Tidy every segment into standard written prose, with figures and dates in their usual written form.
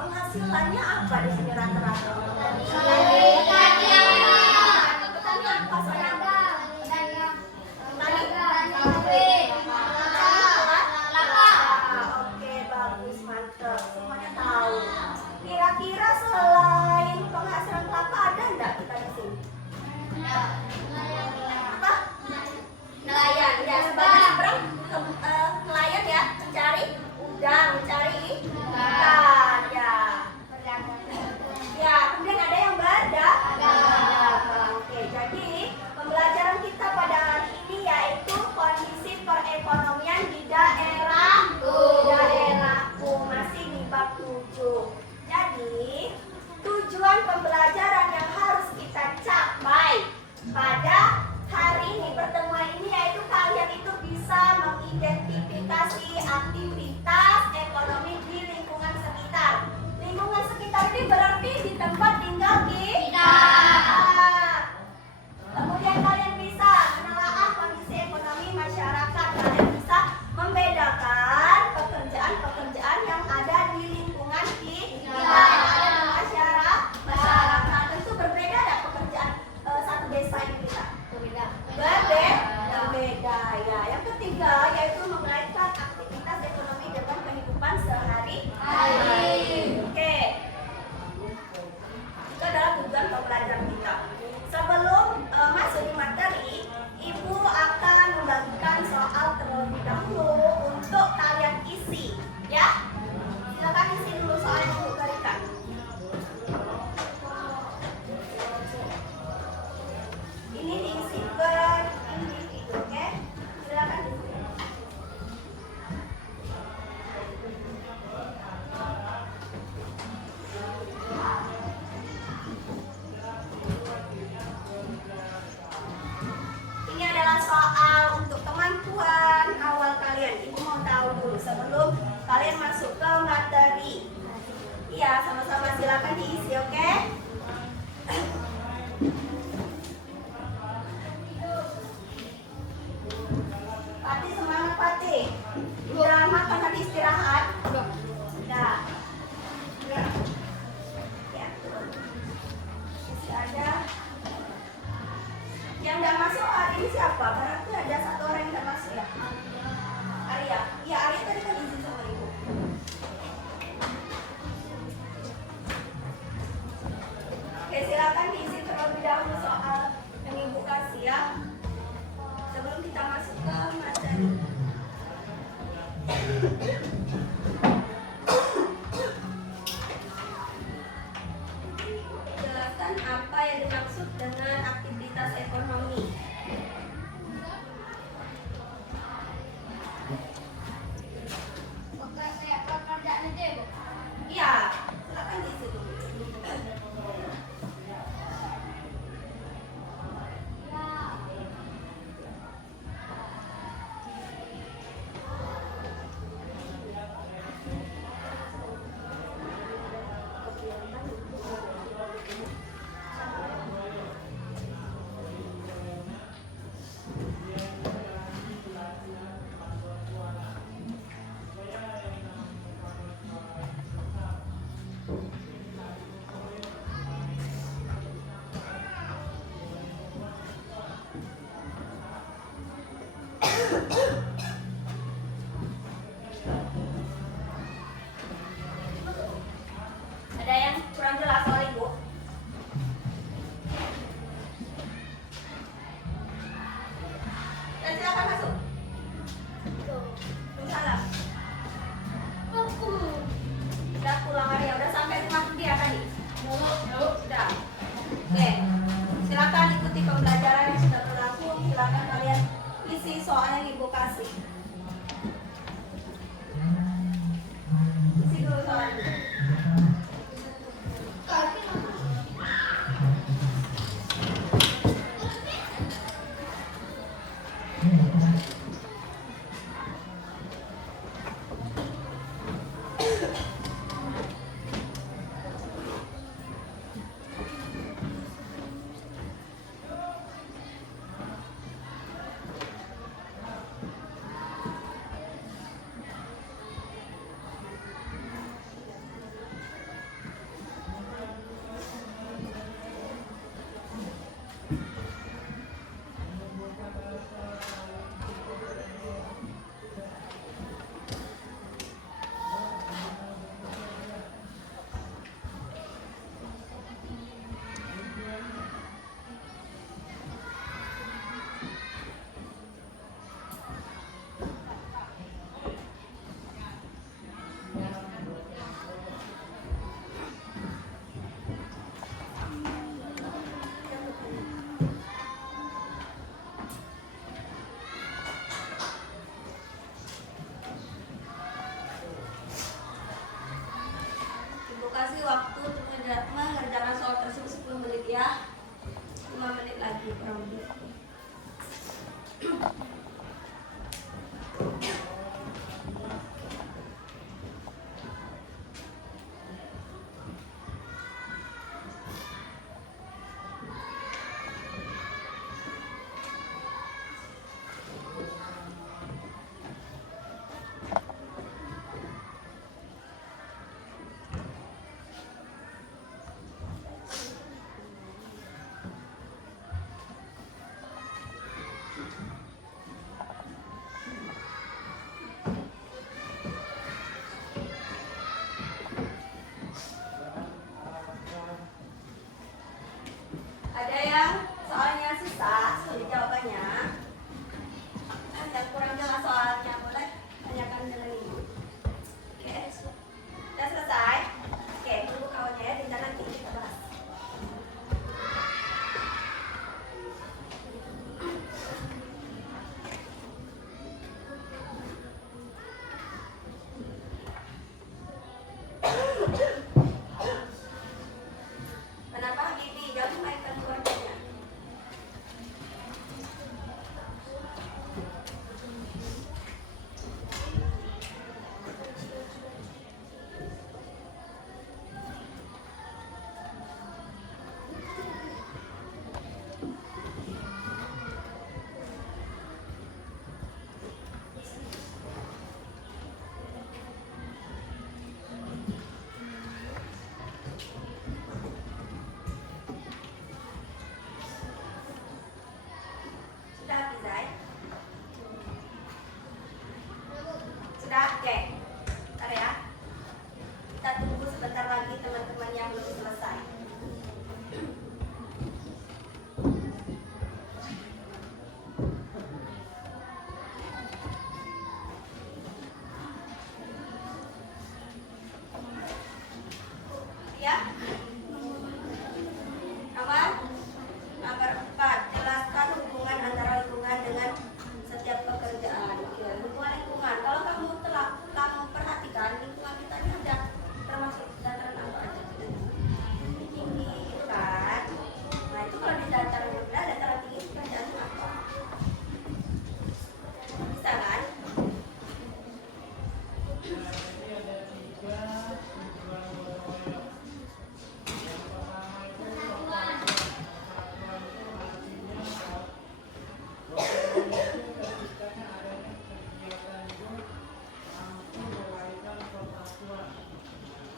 penghasilannya apa di sini rata-rata? Petani apa sayang? Oke, bagus, mantap. Semuanya tahu. Kira-kira selain penghasilan kelapa ada enggak kita di sini? Apa? Nelayan. Ya, sebagai seberang nelayan ya, mencari udang, mencari ikan. Ya, kemudian ada yang berdagang. Oke, jadi pembelajaran kita pada hari ini yaitu kondisi perekonomian di daerahku, masih di bab 7. Jadi, tujuan pembelajaran yang harus kita capai pada hari ini, pertemuan ini, yaitu kalian itu bisa mengidentifikasi aktivitas ekonomi di lingkungan sekitar. Lingkungan sekitar ini berarti di tempat tinggal kita. Kemudian kalian bisa menelaah kondisi ekonomi masyarakat. Kalian bisa membedakan pekerjaan-pekerjaan yang ada di lingkungan kita, yang ada di masyarakat. Tentu berbeda ya pekerjaan satu desa ini kita. Berbeda ya. Yang ketiga yaitu mengaitkan aktivitas ekonomi dengan kehidupan sehari-hari. Oke. Itu adalah tujuan pembelajaran kita. Sebelum masuk di materi, Ibu akan membagikan soal terlebih dahulu untuk kalian isi, ya. Silakan isi dulu soal yang Ibu berikan. Ini diisi per individu, oke? Silakan isi. Ini adalah soal untuk kemampuan awal kalian. Ibu mau tahu dulu sebelum kalian masuk ke materi. Iya, sama-sama silakan diisi, oke? Pati, semangat Pati. Udah makan tadi istirahat? Udah. Ya. Masih ada. Yang nggak masuk hari ini siapa? Berarti ada satu orang yang nggak masuk ya? Arya. Iya, Arya tadi kan izin sama Ibu. Oke, silakan diisi terlebih dahulu soal yang Ibu kasih ya. Sebelum kita masuk ke materi. Jelaskan apa yang dimaksud dengan aktivitas ekonomi. Iya, silakan diisi dulu. waktu untuk mengerjakan soal tersebut 10 menit ya. 5 menit lagi kurang lebih. Ada yang soalnya susah, sulit jawabannya. Yang kurang jelas soalnya boleh tanyakan dengan ibu. Oke, sudah selesai. Oke, tunggu kawannya ya, dan nanti kita bahas. Kenapa Bibi jauh mainkan keluarganya? Sudah Bizai? Sudah? Oke. Bentar ya. Kita tunggu sebentar lagi teman-teman yang belum selesai. Ya. Nomor 4, jelaskan hubungan antara lingkungan dengan setiap pekerjaan. Oke, hubungan lingkungan. Kalau kamu perhatikan lingkungan kita ini ada termasuk dataran apa aja? Tinggi gitu kan. Nah itu kalau di dataran rendah, dataran tinggi itu kerjaannya apa? Bisa kan?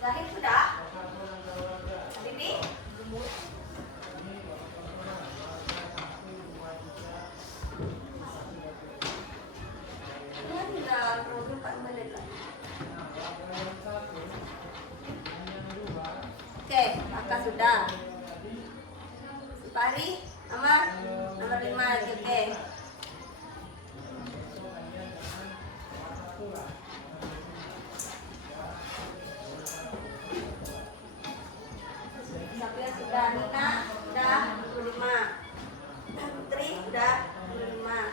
Zahid sudah? Bibi? Ini tinggal 24 menit lagi. Oke, maka sudah. Supari, nomor 5 lagi, oke. Sapia sudah, Nina sudah 25, Putri sudah 25.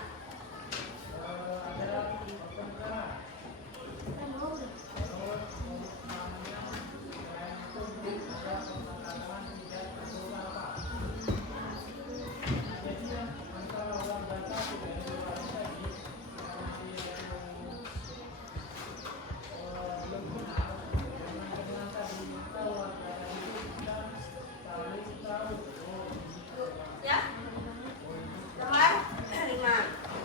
Ya, nomor 5.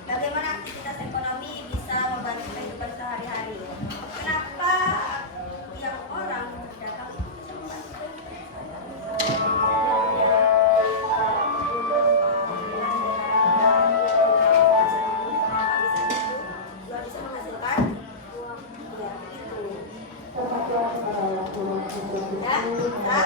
Bagaimana aktivitas ekonomi bisa membantu kehidupan sehari-hari? Kenapa yang orang berdagang itu bisa membantu kehidupan sehari-hari? Bisa menghasilkan uang, ya begitu. Ya, bisa.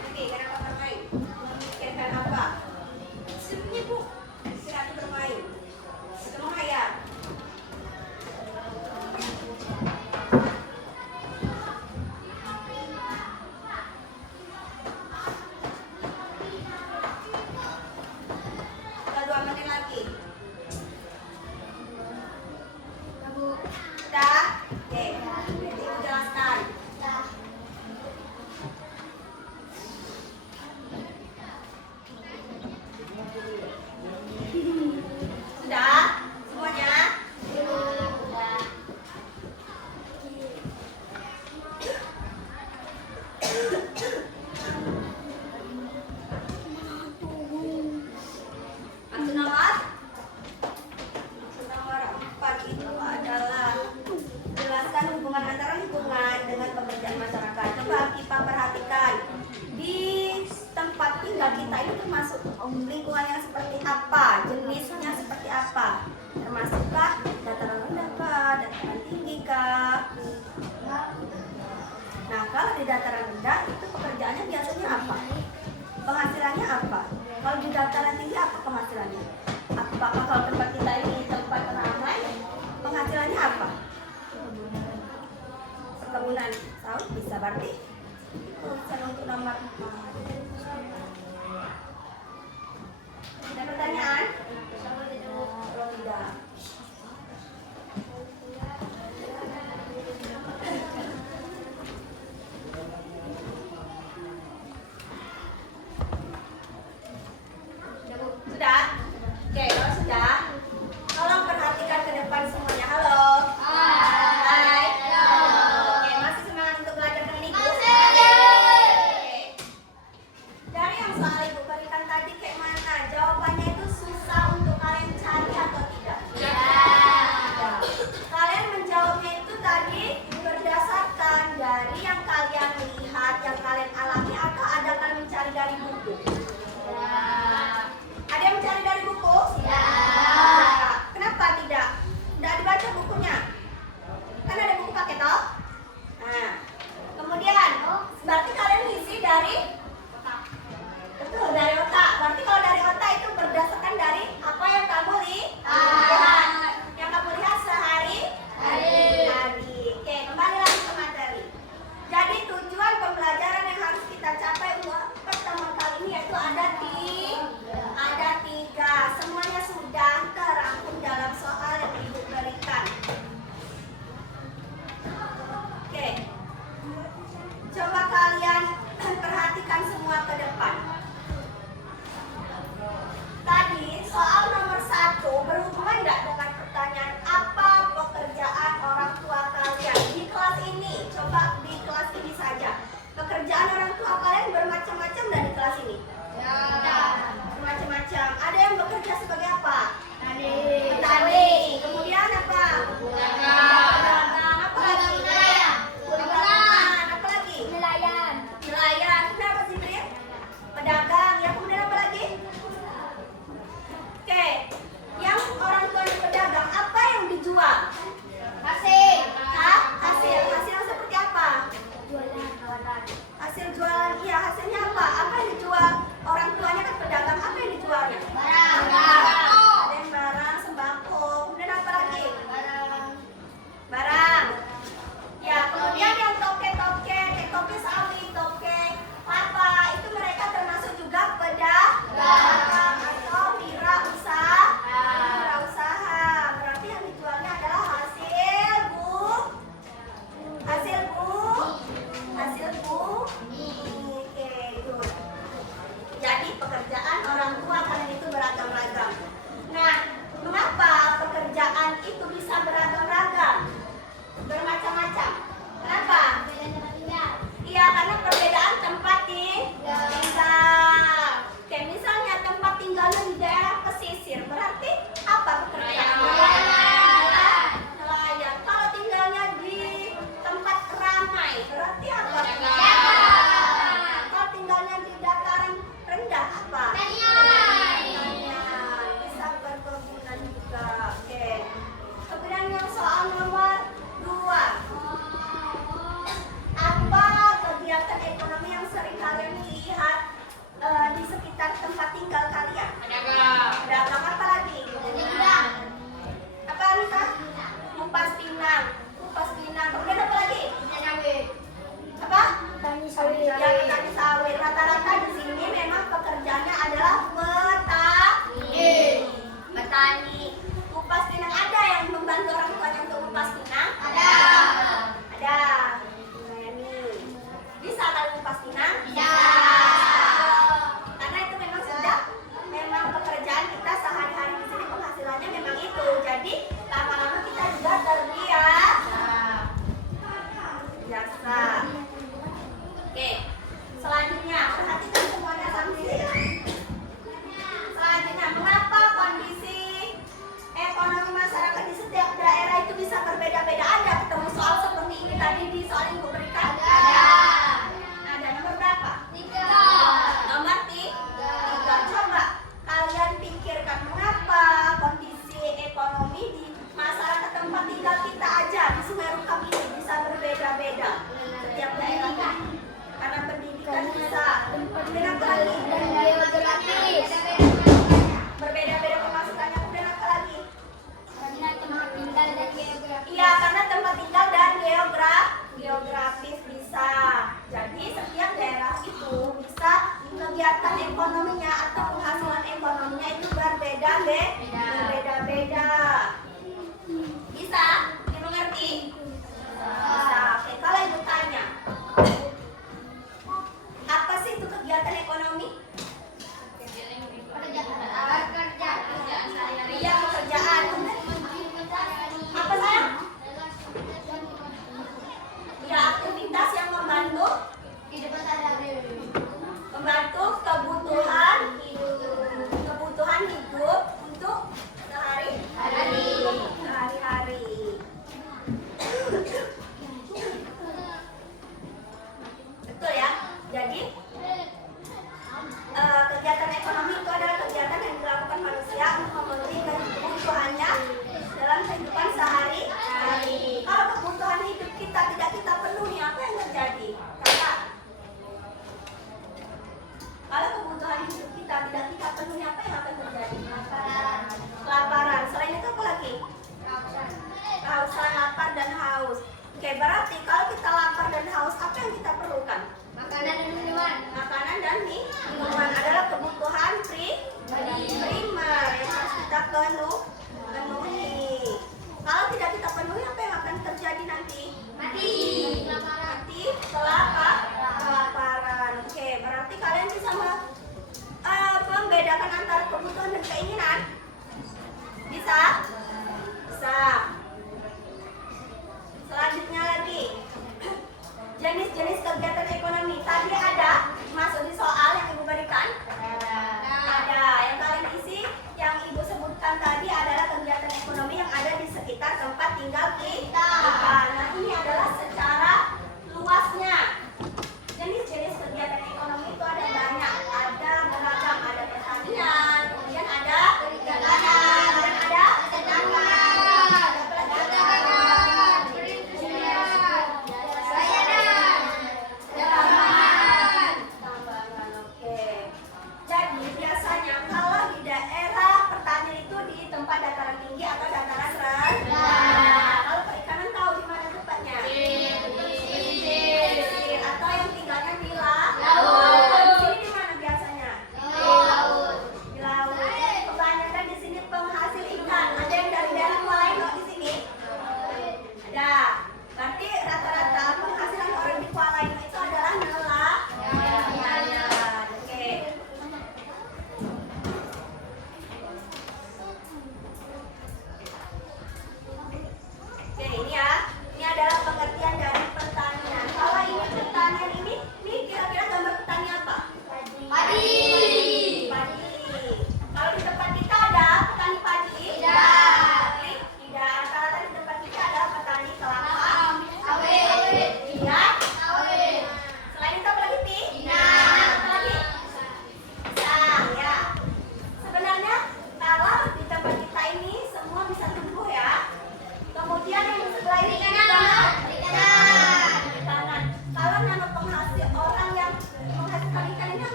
Oke, kenapa bermain? Memikirkan apa? Sebenarnya Bu, istirahat bermain. Atau menghayal? hubungan antara lingkungan dengan pekerjaan masyarakat. Coba kita perhatikan di tempat tinggal kita ini termasuk lingkungan yang seperti apa, jenisnya seperti apa, termasukkah dataran rendah kah, dataran tinggi kah? Nah, kalau di dataran rendah itu pekerjaannya biasanya apa? Penghasilannya apa? Kalau di dataran tinggi apa penghasilannya? Apakah kalau tempat kita ini tempat ramai, penghasilannya apa? Perkebunan sawit bisa, berarti itu bisa untuk nomor 4. Ada pertanyaan? Kalau tidak, sudah? Oke, kalau sudah, tolong perhatikan ke depan semuanya. Halo. Hai. Oke, masih semangat untuk belajar dengan Ibu? Oke. Dari yang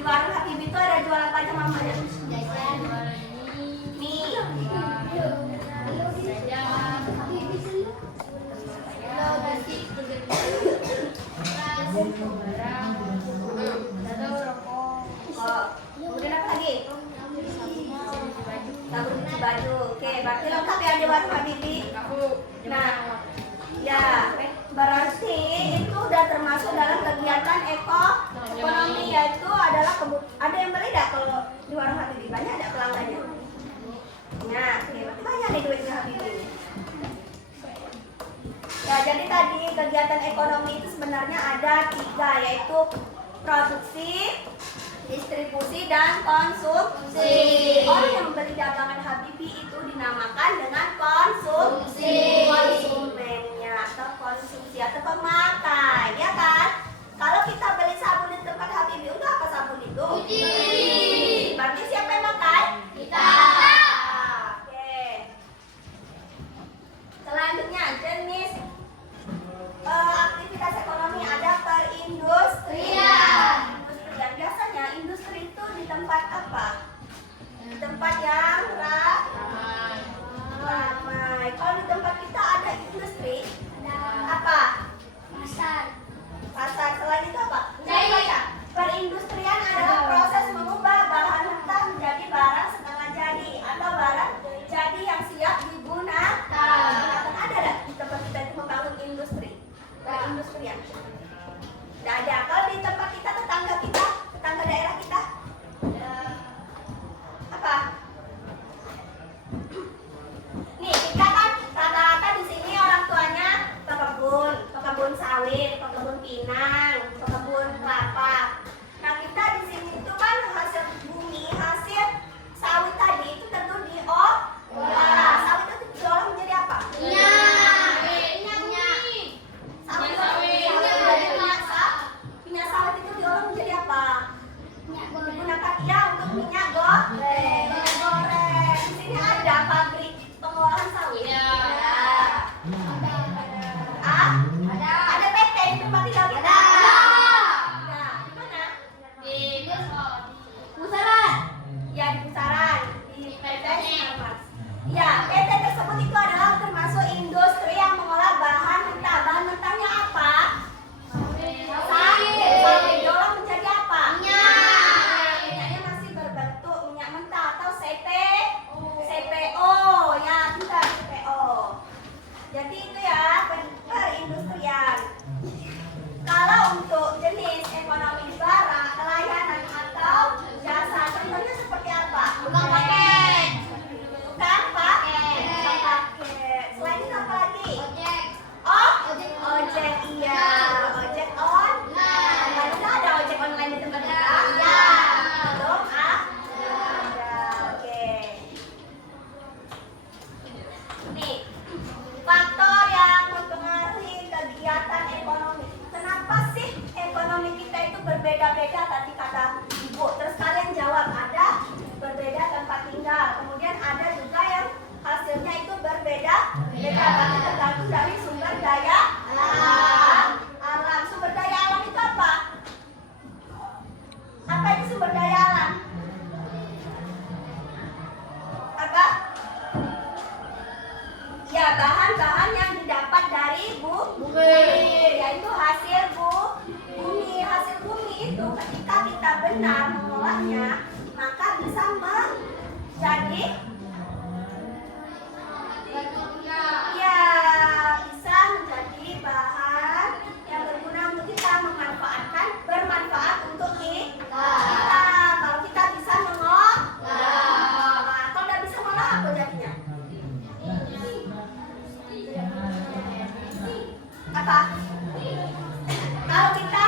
Di warung Habibie itu ada jual apa aja Mama? Jajan, Nih. Oh, kemudian apa lagi? Sabun cuci baju. Oke, berarti lengkap ya di warung Habibie. Nah, ya, berarti itu udah termasuk dalam kegiatan ekonomi, yaitu adalah ada yang beli dah kalau di warung Habibie, banyak ada pelanggannya. Nah, berarti banyak nih duitnya Habibie. Ya, jadi tadi kegiatan ekonomi itu sebenarnya ada 3, yaitu produksi, distribusi, dan konsumsi. Orang yang membeli dagangan Habibie itu dinamakan dengan konsumsi, konsumennya atau konsumsi atau pemakai, ya kan? Kalau kita beli sabun di tempat Habibie, untuk apa sabun itu? Berarti siapa yang makan? Kita. Oke. Selanjutnya jenis aktivitas ekonomi ada perindustrian. Biasanya industri itu di tempat apa? Di tempat yang ramai. Kalau di tempat kita ada industri, apa? Pasar. Selain itu apa? Perindustrian adalah proses mengubah bahan mentah menjadi barang setengah jadi atau barang jadi yang siap digunakan. Ada nggak di tempat kita itu membangun industri? Perindustrian. Tidak ada. Kalau di tempat kita, tetangga daerah kita, apa? Nih, kita kan rata-rata di sini orang tuanya pekebun sawit, pekebun pinang, pekebun kelapa. Nah, kita di sini itu kan hasil bumi, hasil sawit tadi itu tentu diolah. Sawit itu diolah menjadi apa? Minyak sawit itu diolah menjadi apa? Digunakan untuk minyak goreng. Di sini ada pabrik pengolahan sawit. Ada PT di tempat tinggal kita. Nah, di mana? Pusaran. Ya, di Pusaran. Di PT Sinarmas. Ya, PT tersebut itu adalah termasuk industri yang mengolah bahan mentah. Bahan mentahnya apa? Sawit diolah menjadi apa? Minyaknya masih berbentuk minyak mentah atau CPO. Ya, bentar, CPO. Jadi itu ya perindustrian. Kalau untuk jenis ekonomi barang, layanan atau jasa, contohnya seperti apa? Tukang paket. Selain itu apa lagi? Ojek, iya. Ojek online. Ada ojek online di tempat kita? Iya. Belum ada. Oke. Nih, faktor yang mempengaruhi kegiatan ekonomi. Kenapa sih ekonomi kita itu berbeda-beda? Tadi kata Ibu. Terus kalian jawab, ada berbeda tempat tinggal. Kemudian ada juga yang hasilnya itu berbeda. Berarti tergantung dari sumber daya alam. Sumber daya alam itu apa? Apa itu sumber daya alam? Apa? Ya, bahan-bahan yang didapat dari bumi, yaitu hasil bumi. Hasil bumi itu ketika kita benar mengolahnya, maka bisa menjadi bisa menjadi bahan yang berguna untuk kita, bermanfaat untuk kita. Kalau kita bisa mengolah, kalau tidak bisa mengolah apa jadinya? Apa? Kalau kita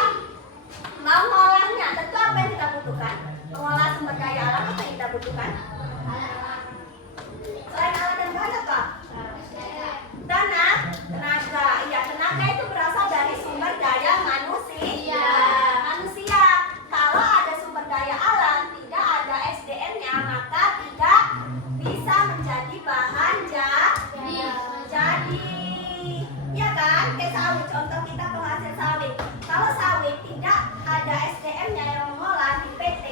mau mengolahnya, tentu apa yang kita butuhkan? Mengolah sumber daya alam apa yang kita butuhkan? Selain alat dan bahan apa? Tenaga. Iya, tenaga itu berasal dari sumber daya manusia. Kalau ada sumber daya alam, tidak ada SDM-nya, maka tidak bisa menjadi bahan jadi. Ya kan? Kayak sawit, contoh kita penghasil sawit. Kalau sawit tidak ada SDM-nya yang mengolah di PT,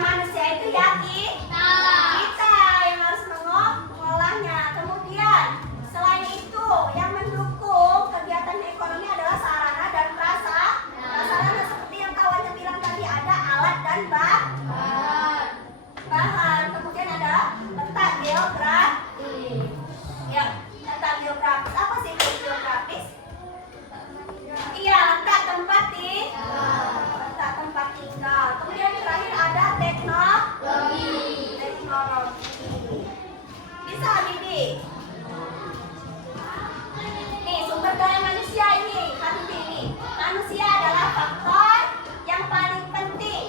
Manusia itu ya kita yang harus mengolahnya. Kemudian selain itu yang mendukung kegiatan ekonomi adalah sarana dan prasarana seperti yang kawannya bilang tadi, ada alat dan bahan. Kemudian ada letak geografis. Ya, letak geografis. Apa sih itu geografis? Iya, letak tempat tinggal. Kemudian terakhir ada teknologi. Bisa Bibi? Nih, sumber daya manusia ini, Bibi. Manusia adalah faktor yang paling penting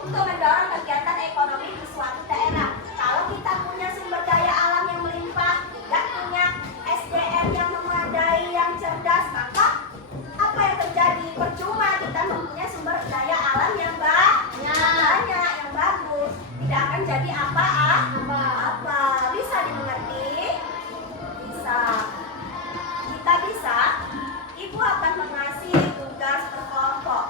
untuk mendorong kegiatan ekonomi di suatu daerah. Kalau kita punya sumber daya alam yang melimpah, tidak punya SDM yang memadai, yang cerdas, maka apa yang terjadi? Percuma kita mempunyai sumber daya alam yang banyak, yang bagus, tidak akan jadi apa-apa. Bisa dimengerti? Bisa. Jika bisa, Ibu akan mengasih tugas berkelompok.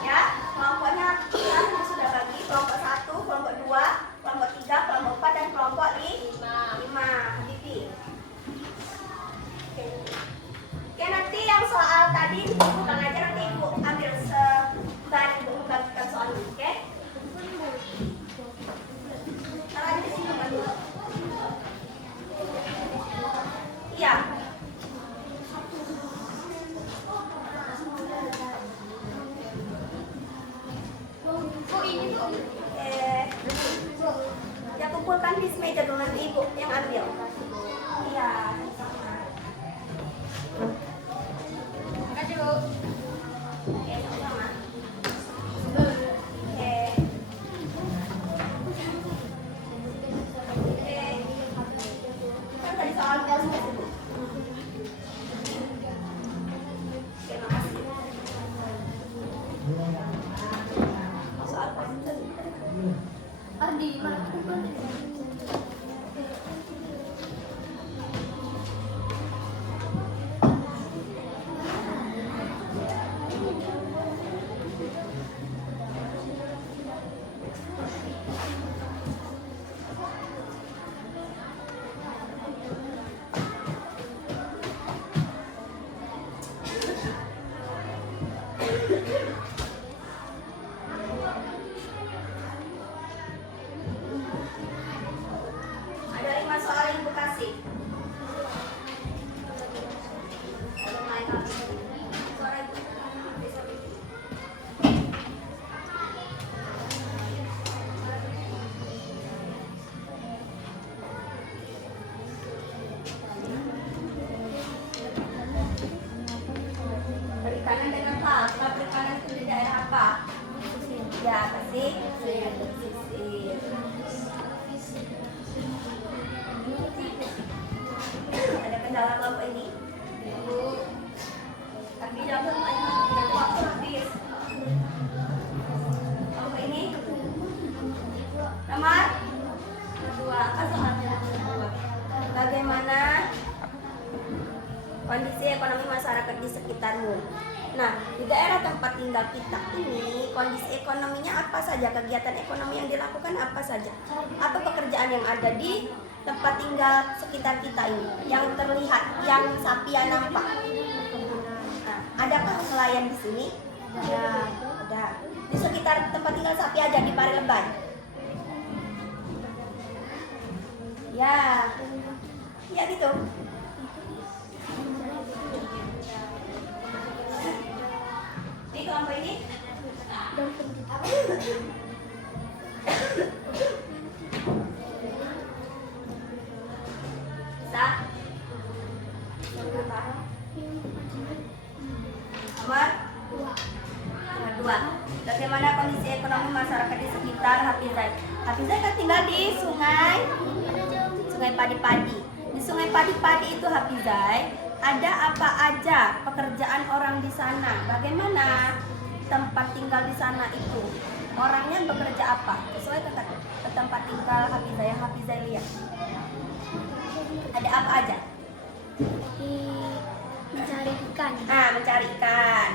Ya, kelompoknya kita sudah bagi kelompok 1, kelompok 2, kelompok 3, kelompok 4, dan kelompok 5. Bibi. Oke, nanti yang soal tadi Ibu mengajar, nanti Ibu ambil sembari Ibu membagikan soal ini, oke? Taruh aja di sini dulu. Iya. Ya, kumpulkan di meja dulu, nanti Ibu yang ambil. Iya. Makasih, Bu. Oke, sama-sama. Oke. Kan tadi soal semua, Bu. Oke, makasih. Soal Ardi, mana kumpul? Ada 5 soal yang Ibu kasih. Suara Ibu. Perikanan dengan apa? Perikanan itu di daerah apa? Ya, pesisir. Ada kendala kelompok ini? Tapi jangan waktu habis. Kelompok ini? Nomor 2. Apa soalnya? Bagaimana kondisi ekonomi masyarakat di sekitarmu? Nah, di daerah tempat tinggal kita ini, kondisi ekonominya apa saja? Kegiatan ekonomi yang dilakukan apa saja? Apa pekerjaan yang ada di tempat tinggal sekitar kita ini? Yang terlihat, yang Sapia nampak. Nah, adakah nelayan di sini? Ya, ada. Di sekitar tempat tinggal Sapia aja di Parelebay. Ya, ya gitu. Ini kelompok ini? Bisa? Nomor 2. Bagaimana kondisi ekonomi masyarakat di sekitar Hafizai? Hafizai kan tinggal di Sungai Padi-Padi. Di Sungai Padi-Padi itu Hafizai, ada apa aja pekerjaan orang di sana? Bagaimana tempat tinggal di sana itu? Orangnya bekerja apa? Sesuai ke tempat tinggal Hafizai yang Hafizai lihat. Ada apa aja? Mencari ikan. Mencari ikan.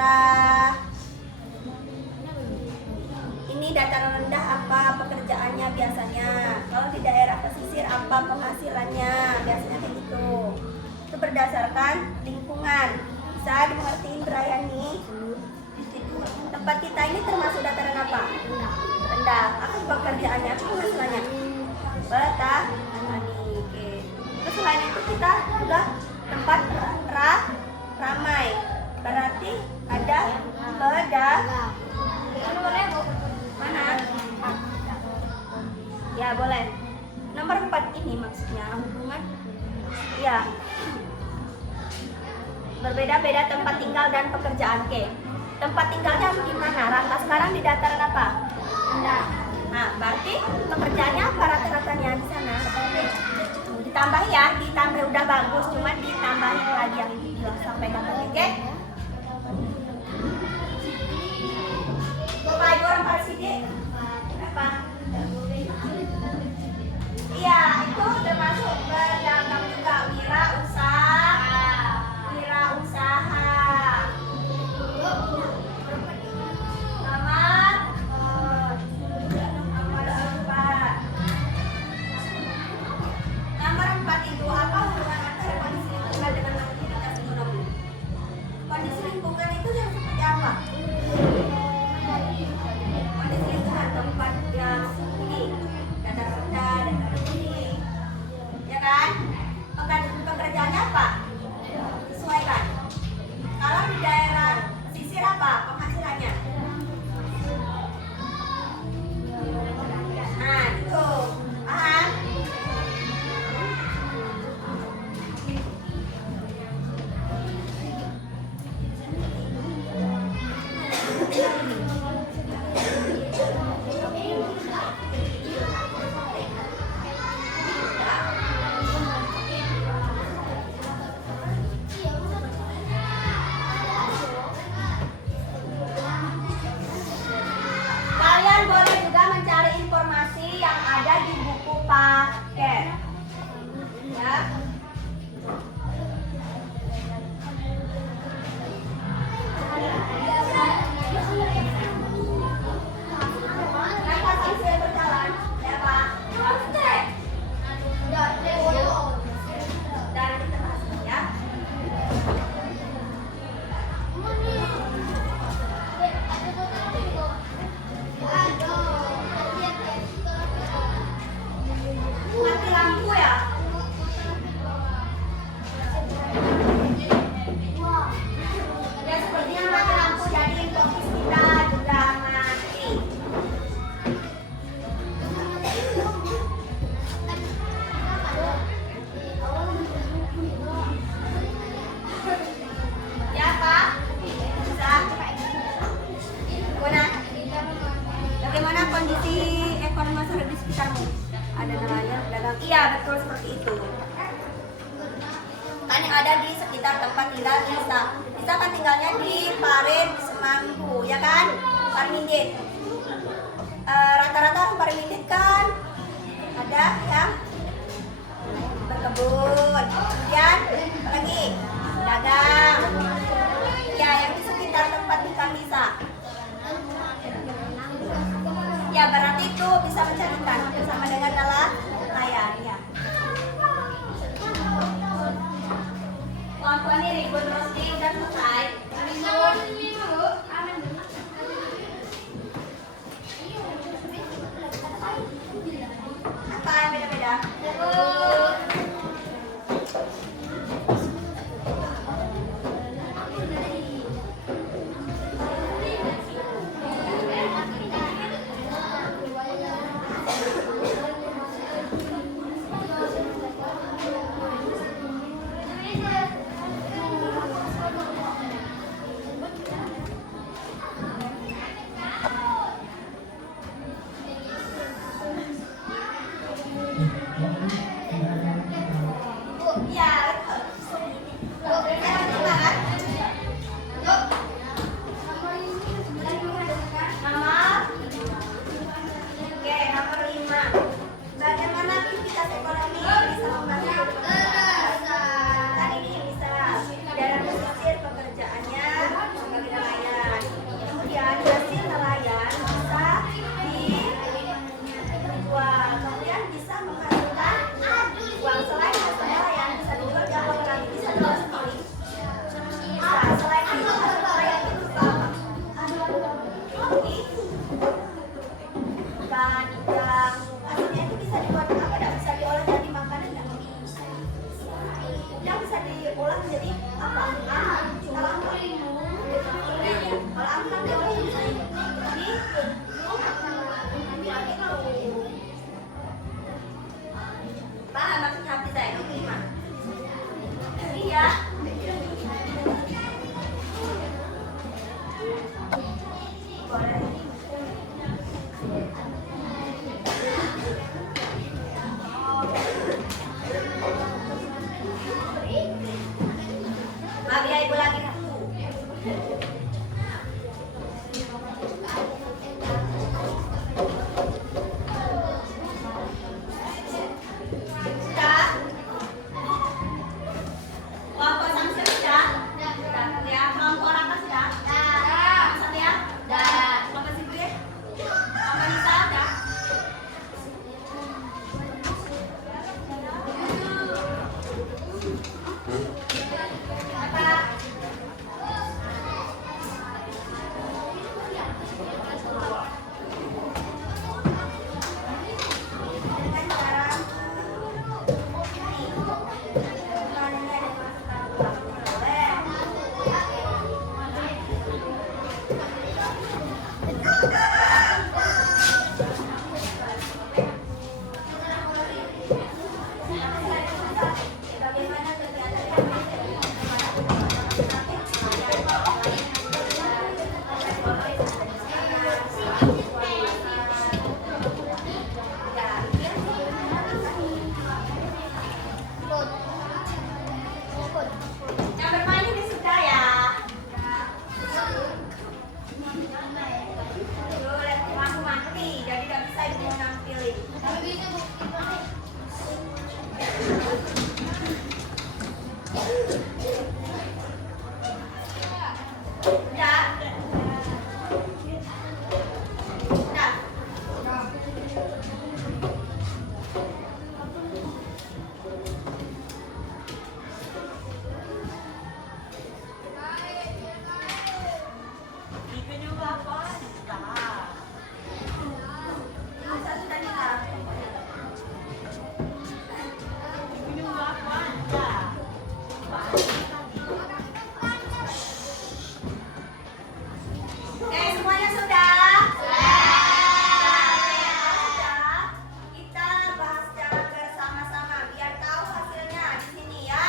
daerah ini dataran rendah apa pekerjaannya biasanya? Kalau di daerah pesisir apa penghasilannya? Biasanya kayak gitu. Itu berdasarkan lingkungan. Bisa dimengerti Indrayani? Tempat kita ini termasuk dataran apa? Rendah. Apa pekerjaannya? Penghasilannya? Petani. Oke. Terus selain itu kita juga tempat ramai. Berarti ada pedagang. Mana? Ya boleh. Nomor 4 ini maksudnya hubungan. Ya. Berbeda-beda tempat tinggal dan pekerjaan. Oke. Tempat tinggalnya di mana? Rata sekarang di dataran apa? Rendah. Nah, berarti pekerjaannya apa rata-ratanya di sana? Ditambah ya, ditambah udah bagus, cuma ditambahin lagi yang disampaikan tadi, oke? Bapak Ibu orang Parsidi, apa? Iya, itu termasuk pedagang juga, wirausaha. Nomor 4 itu apa hubungan antara kondisi lingkungan dengan aktivitas ekonomi? Kondisi lingkungan itu yang seperti apa? Kondisi lingkungan tempat yang ini, dataran rendah, dataran tinggi, ya kan? Pekerjaannya apa? Sesuaikan. Kalau di daerah pesisir apa penghasilannya? Nah, itu paham? Kalian boleh juga mencari informasi yang ada di buku paket. Ya. Kenapa saya berjalan? Ya Pak. Dan kita bahas ya. Mati lampu ya? Ya sepertinya mati lampu jadi infocus kita juga mati. Ya Pak? Bisa? Bagaimana kondisi ekonomi masyarakat di sekitarmu? Ada nelayan, pedagang. Iya, betul seperti itu. Kan yang ada di sekitar tempat tinggal Nisa. Nisa kan tinggalnya di Paren, Semangku, ya kan? Parmindit. Rata-rata orang Parmindit kan ada yang berkebun. Kemudian apa lagi? Dagang. Ya, yang di sekitar tempat tinggal Nisa. Ya, berarti itu bisa mencari ikan bersama dengan nelayan ya. Kawan-kawan ini ribut roti udah selesai. Apa yang beda-beda? Bagi ibu lagi. Sudah? Kelompok Samsul sudah? Sudah. Ya, kelompok Raka sudah? Sudah. Satu ya? Sudah. Kelompok Sibir? Kelompok Nisa sudah? Apa? Dengan cara bagaimana yang bermain ini sudah ya. Lihat lampu mati, jadi tidak bisa ibu mau nampilin. Udah. Udah. Itu juga apa? Masa sudah nikah? Itu juga apa? Oke, semuanya sudah? Sudah. Kita bahas secara bersama-sama biar tahu hasilnya di sini ya.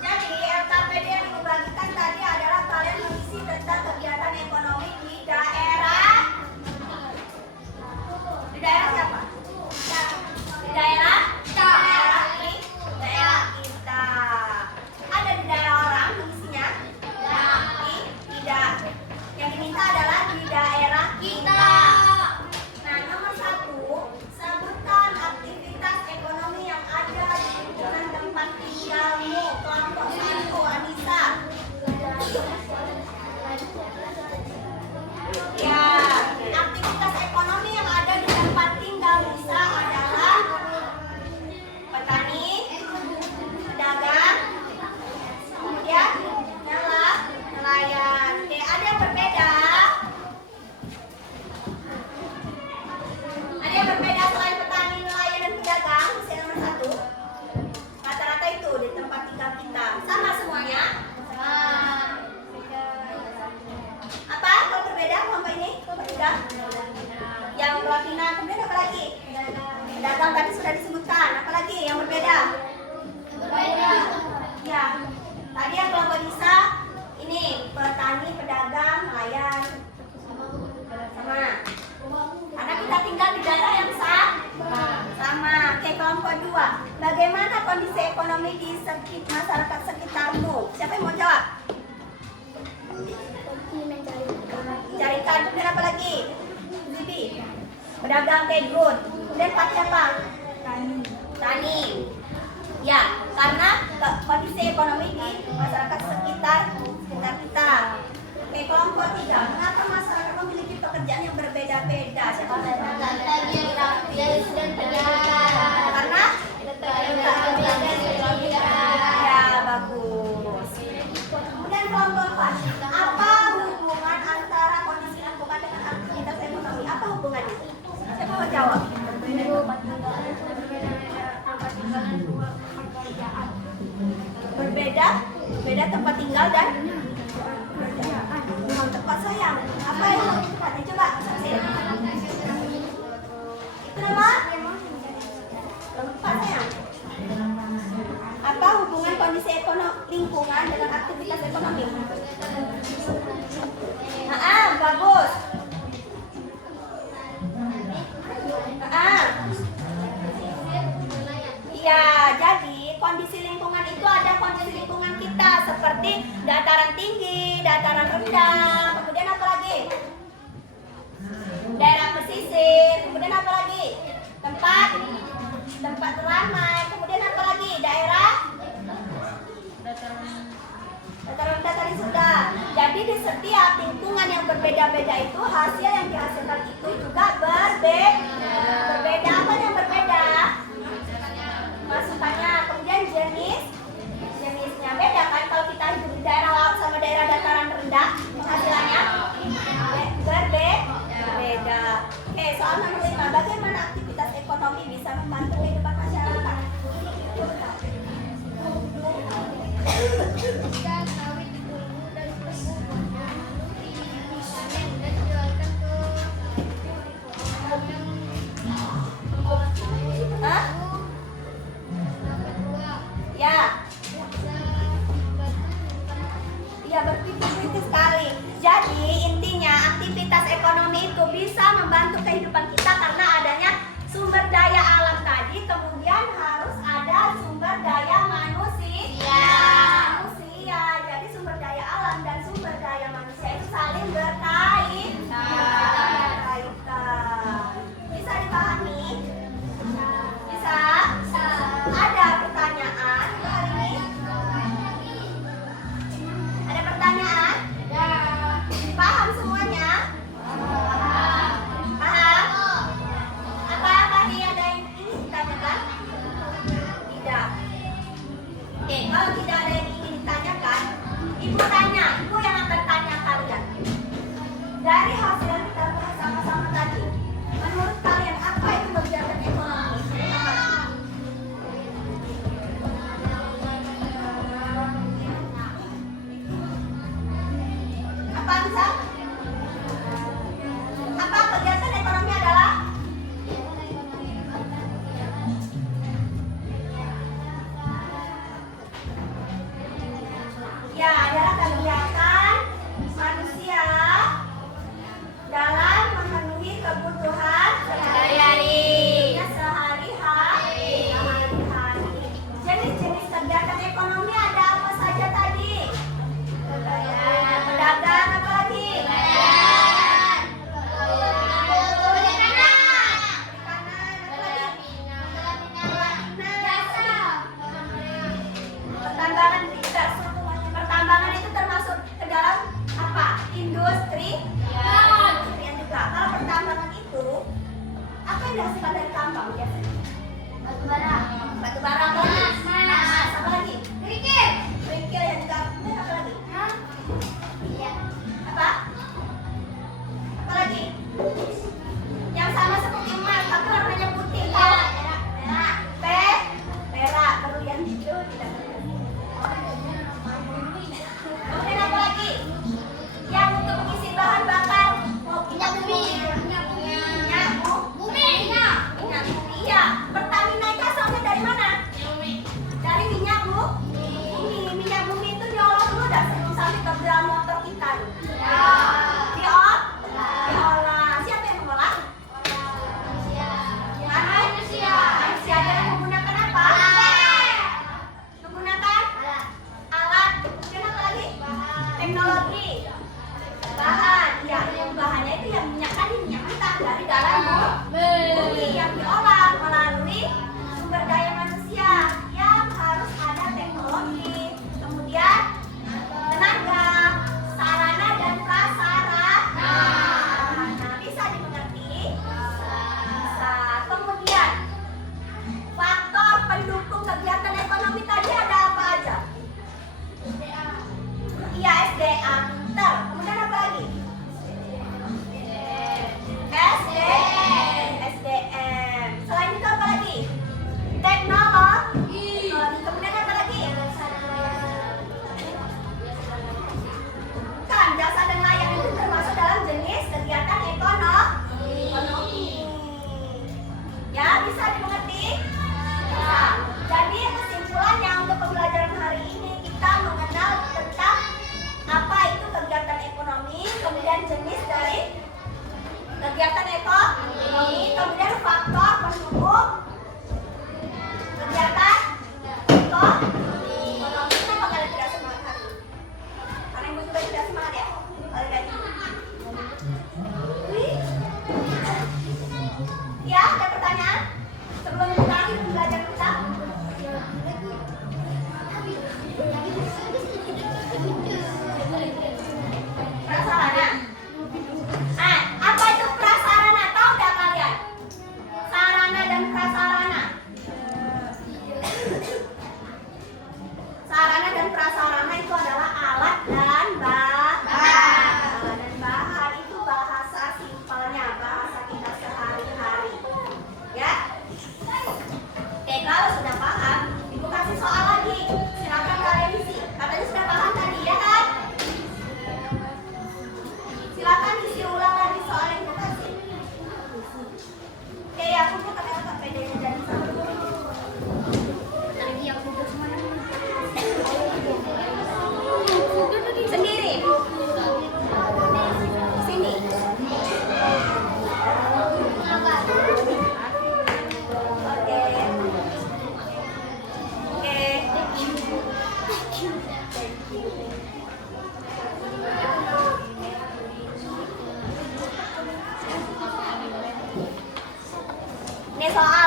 Jadi LKPD yang dibagikan tadi adalah kalian mengisi tentang kegiatan ekonomi di daerah. Di daerah siapa? Di daerah? Daerah kita. Ada di daerah orang mengisinya? Tidak. Yang diminta adalah di daerah kita. Nah, nomor 1, sebutkan aktivitas ekonomi yang ada di lingkungan tempat tinggalmu. Kelompok 1, Anissa. Ya, aktivitas ekonomi yang ada di tempat tinggal Nisa adalah petani, pedagang, kemudian nelayan. Oke, ada yang berbeda? Ada yang berbeda selain petani, nelayan, dan pedagang? Misalnya nomor 1. Rata-rata itu di tempat tinggal kita. Sama semuanya? Apa? Kalau berbeda kelompok ini? Kelompok 3? Yang pelatina, kemudian apa lagi? Pedagang tadi sudah disebutkan. Apa lagi yang berbeda? Ya. Tadi yang kelompok Nisa ini petani, pedagang, nelayan. Sama. Karena kita tinggal di daerah yang sama. Oke, kelompok 2. Bagaimana kondisi ekonomi di masyarakat sekitarmu? Siapa yang mau jawab? Carikan. Kemudian apa lagi? Zibi. Pedagang, good. Kemudian Pak siapa? Tani. Ya, karena kondisi ekonomi di masyarakat sekitar kita. Oke, kelompok 3. Kenapa masyarakat memiliki pekerjaan yang berbeda-beda? Siapa? Karena? Ya, bagus. Kemudian kelompok 4. Apa hubungan antara kondisi lingkungan dengan aktivitas ekonomi? Apa hubungannya? Siapa mau jawab? Berbeda? Beda tempat tinggal dan tempat sayang. Apa yang tadi coba? Itu nama? Tempat sayang. Apa hubungan kondisi lingkungan dengan aktivitas ekonomi? Daerah pesisir. Kemudian apa lagi? Tempat ramai. Kemudian apa lagi? Daerah dataran tadi sudah. Jadi di setiap lingkungan yang berbeda-beda itu hasil yang dihasilkan itu juga berbeda. Apa yang berbeda? Masukannya. Kemudian jenisnya beda kan. Kalau kita hidup di daerah laut sama daerah dataran rendah, hasilnya berbeda. Oke, soal nomor 5. Bagaimana aktivitas ekonomi bisa membantu kehidupan masyarakat? Ikan, sawit ditunggu dan tumbuh dipanen dan dijualkan ke Hah? Ya. Iya, berpikir sekali. Jadi intinya aktivitas ekonomi itu bisa membantu kehidupan kita karena adanya sumber daya alam tadi, kemudian harus ada sumber daya manusia. Jadi sumber daya alam dan sumber daya manusia itu saling berkaitan. Bisa dipahami? Bisa? Ada pertanyaan hari ini? Ada pertanyaan? Paham semuanya? Paham? Apa nih, ada yang ingin ditanyakan? Tidak. Oke, kalau tidak ada yang ingin ditanyakan, ibu tanya, ibu yang akan tanya kalian. Dari hasil yang kita bahas sama-sama tadi, menurut kalian apa itu kegiatan ekonomi? Apa bisa? Apa kegiatan ekonomi adalah? Ya, adalah kegiatan manusia dalam memenuhi kebutuhan sehari-hari. Jenis-jenis kegiatan ekonomi ada apa saja tadi? Pedagang, apa lagi? Pertambangan itu termasuk ke dalam apa? Industri. Industrian juga. Kalau pertambangan itu apa yang dihasilkan dari tambang biasanya? Batu bara apa lagi? Apa lagi? Kerikil yang juga. Kemudian apa lagi? Apa? Apa lagi? Yang sama seperti emas tapi warnanya putih. Perak. Berlian itu tidak. Kemudian apa lagi? Yang untuk mengisi bahan bakar minyak bumi. Iya. Pertamina itu asalnya dari mana?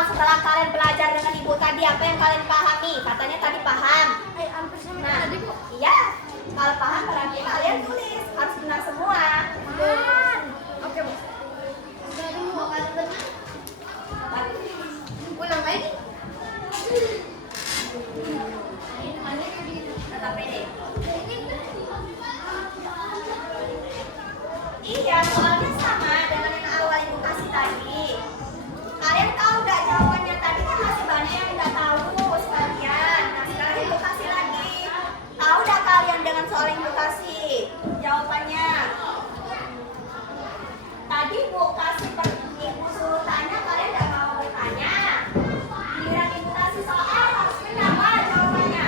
setelah kalian belajar dengan ibu tadi, apa yang kalian pahami? Katanya tadi paham. Hampir sama Nah, tadi, Bu. iya. Kalau paham berarti kalian tulis. Harus benar semua. Paham. Oke, Bu. Baru mau kali benar. Ulang lagi. Tetap pede. Iya, soalnya sama dengan yang awal ibu kasih tadi. Kalian tahu nggak jawabannya tadi kan masih banyak yang nggak tahu sekalian. Nah sekarang ibu kasih lagi. Tahu nggak kalian dengan soal yang ibu kasih jawabannya? Tadi ibu kasih ibu suruh tanya, kalian nggak mau bertanya. Giliran ibu kasih soal harus benar Pak, jawabannya.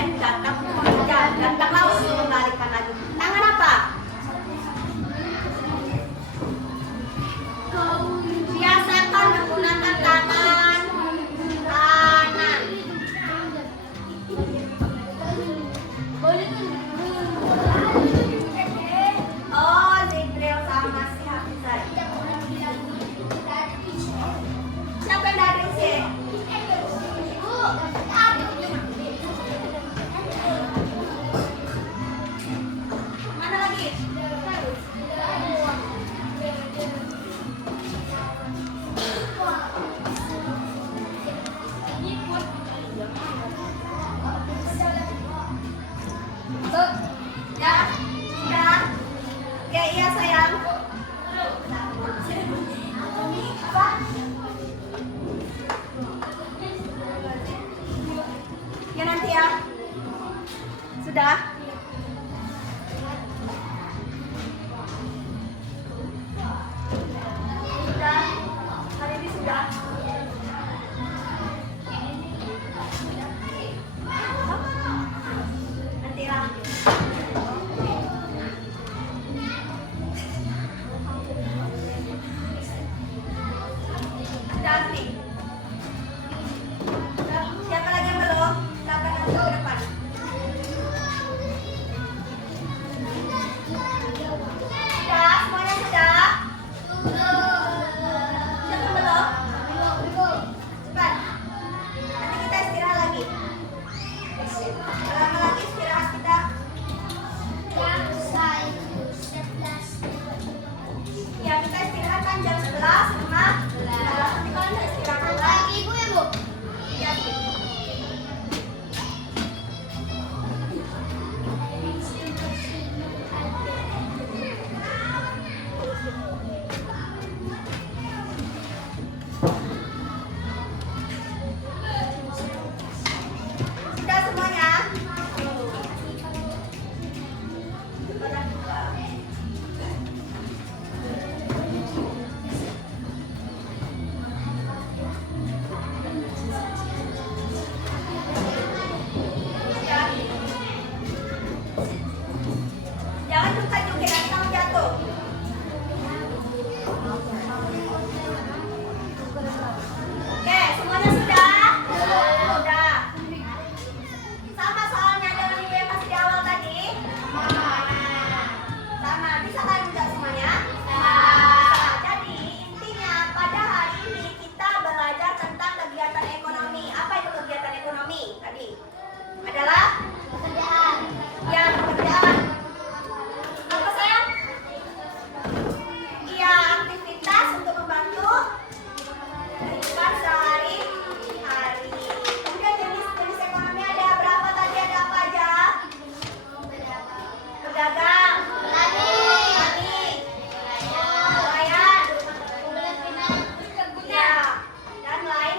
dosen datang mengajar, datang langsung membalikan lagi. Tangan apa? Biasakan menggunakan tangan kanan. Oh, Zibril sama si Hafizah. Siapa yang dari sih? Mana lagi? Ya, sudah. Ya, iya sayang. Apa? Ya nanti ya. Sudah. Sudah. Hari ini sudah. Nanti ya. Sudah nih. Siapa lagi yang belum? Silakan nanti ke depan. Sudah, semuanya sudah? Siapa yang belum? Cepat. Nanti kita istirahat lagi. Lama lagi istirahat kita. Ya, kita istirahat kan jam 11 sama 12. Nanti kalau nggak istirahat lagi. Ibu ya, Bu? Ya, sudah semuanya? Ya. Jangan lupa juga nanti kamu jatuh. Oke, semuanya sudah? Sudah. Sama soalnya dengan ibu yang kasih di awal tadi? Sama. Bisa kan juga semuanya? Bisa. Jadi intinya pada hari ini kita belajar tentang kegiatan ekonomi. Apa itu kegiatan ekonomi tadi? Adalah Pekerjaan. ya pekerjaan. Apa sayang? Iya, aktivitas untuk membantu kehidupan sehari-hari. Kemudian jenis-jenis ekonomi ada berapa tadi? Ada apa aja? Pedagang, petani, nelayan, ya, dan lain.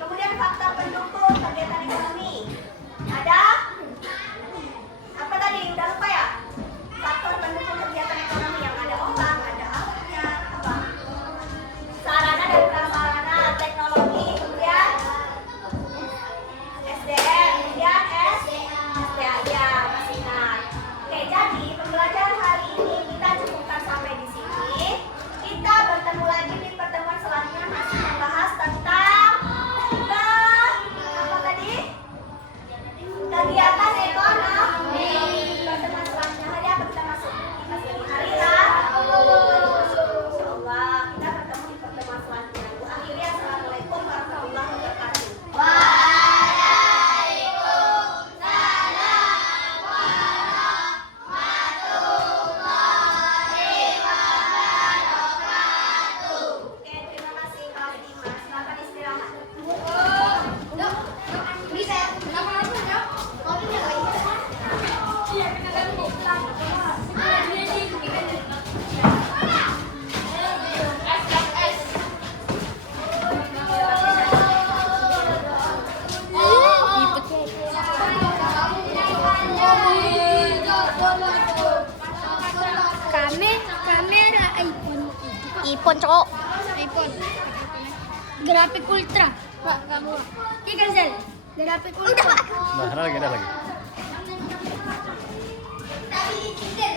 Kemudian faktor pendukung kegiatan ekonomi. Ada apa tadi? Udah lupa ya? Faktor pendukung kegiatan ekonomi yang ada orang, ada alatnya, apa? Sarana dan prasarana, teknologi, kemudian SDM, kemudian SDA, ya masih ingat. Oke, jadi pembelajaran hari ini kita cukupkan sampai di sini. Kita bertemu lagi di pertemuan selanjutnya masih membahas tentang apa tadi? Kegiatan ekonomi. Pertemuan selanjutnya hari apa kita masuk? Hari Rabu. Insyaallah kita bertemu di pertemuan selanjutnya. Bu akhiri, assalamualaikum warahmatullahi wabarakatuh. Oke, terima kasih Kak Dimas. Silakan istirahat. Bisa. Kenapa aku ya? Kopi nggak bisa. Iya, kita kan mau pulang. Kamera iPhone cowok. iPhone. Grafik ultra. Pak, kamu. Iya kan, Sel? Grafik Udah, Pak. Nah, ada lagi, ada lagi. Tapi di Tinder